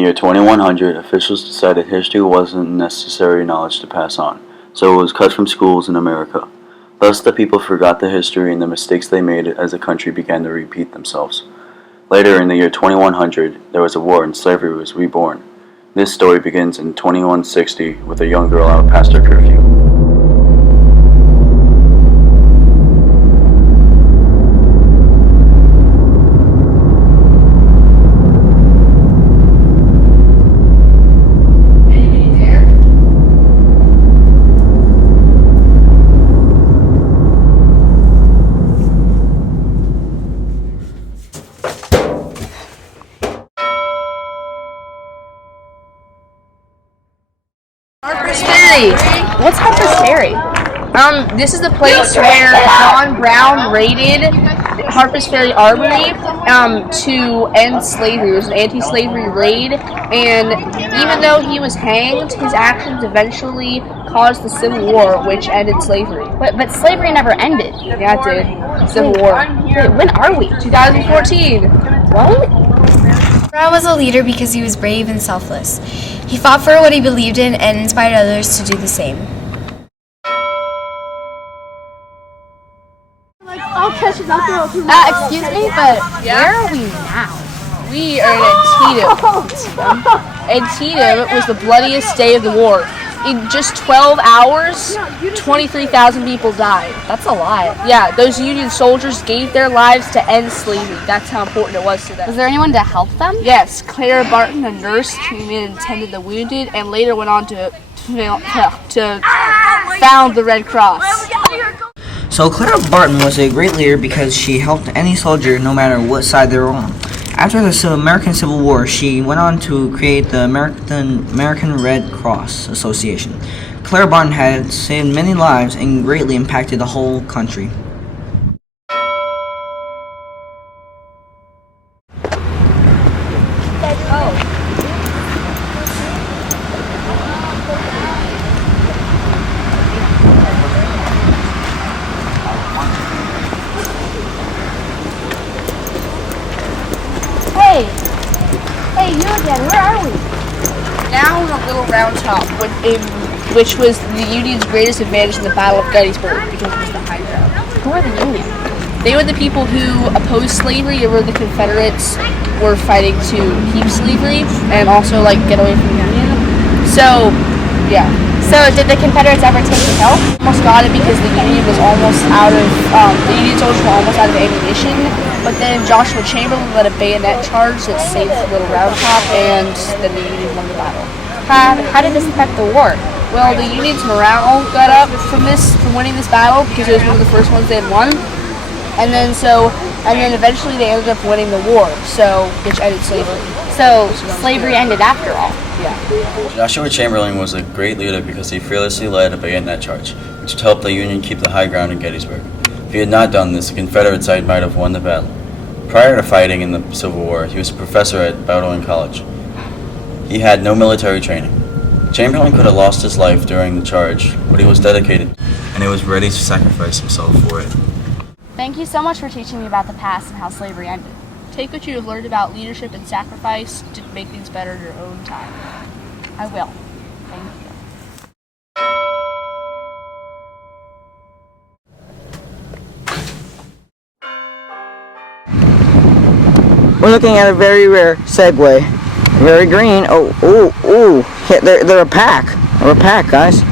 the year 2100, officials decided history wasn't necessary knowledge to pass on, so it was cut from schools in America. Thus, the people forgot the history and the mistakes they made as the country began to repeat themselves. Later, in the year 2100, there was a war and slavery was reborn. This story begins in 2160 with a young girl out past her curfew. Harper's Ferry. What's Harper's Ferry? This is the place where John Brown raided Harper's Ferry Armory to end slavery. It was an anti-slavery raid, and even though he was hanged, his actions eventually caused the Civil War, which ended slavery. But slavery never ended. Yeah, it did. Civil War. Wait, when are we? 2014. What? Brown was a leader because he was brave and selfless. He fought for what he believed in and inspired others to do the same. Excuse me, but where are we now? We are in Antietam. Antietam was the bloodiest day of the war. In just 12 hours, 23,000 people died. That's a lot. Yeah, those Union soldiers gave their lives to end slavery. That's how important it was to them. Was there anyone to help them? Yes, Clara Barton, a nurse, came in and tended the wounded, and later went on to found the Red Cross. So Clara Barton was a great leader because she helped any soldier no matter what side they were on. After the American Civil War, she went on to create the American Red Cross Association. Clara Barton had saved many lives and greatly impacted the whole country. Hey, you again. Where are we? Now in a little round top, which was the Union's greatest advantage in the Battle of Gettysburg, because it was the high ground. Who are the Union? They were the people who opposed slavery, and where the Confederates were fighting to keep slavery and also get away from the Union. So, yeah. So did the Confederates ever take the hill? Almost got it because the Union was almost out of, the Union soldiers were almost out of ammunition, but then Joshua Chamberlain led a bayonet charge that saved Little Round Top, and then the Union won the battle. How did this affect the war? Well, the Union's morale got up from winning this battle, because it was one of the first ones they had won, and then eventually they ended up winning the war, which ended slavery. So slavery ended after all. Yeah. Joshua Chamberlain was a great leader because he fearlessly led a bayonet charge, which helped the Union keep the high ground in Gettysburg. If he had not done this, the Confederate side might have won the battle. Prior to fighting in the Civil War, he was a professor at Bowdoin College. He had no military training. Chamberlain could have lost his life during the charge, but he was dedicated, and he was ready to sacrifice himself for it. Thank you so much for teaching me about the past and how slavery ended. Take what you have learned about leadership and sacrifice to make things better in your own time. I will. Thank you. We're looking at a very rare Segway. Very green. Oh. They're a pack. They're a pack, guys.